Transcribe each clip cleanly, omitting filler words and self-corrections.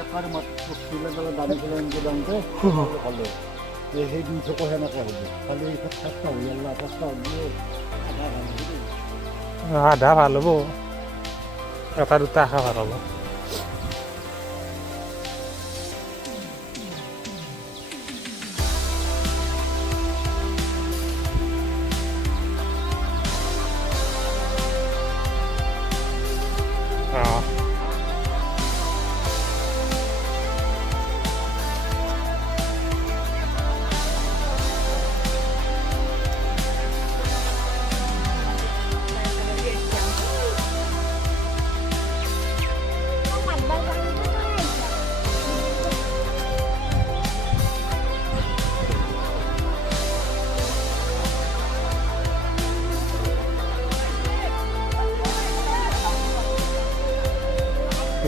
একাৰ মাত্ৰ পেলাই দানি পেলাই এনেকৈ দাওঁতে ভালো সেই দিনটো সেনেকৈ হ'ব খালি চেষ্টা হৈ গ'ল চেষ্টা হ'লেও আধা ভাল হ'ব এটা দুটা আশা ভাল হ'ব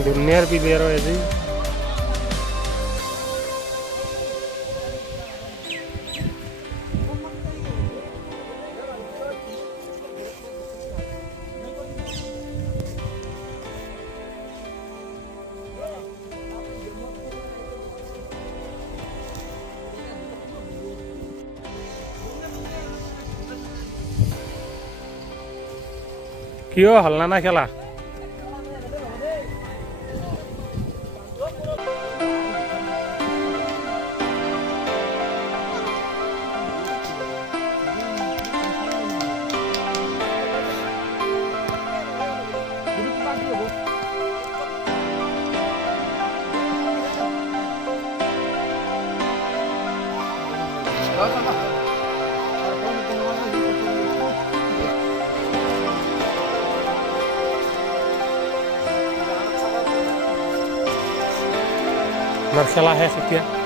দুনিয়ার প্লেয়ার হয়েছে কিয় হল না খেলা আমার খেলা শেষ এতিয়া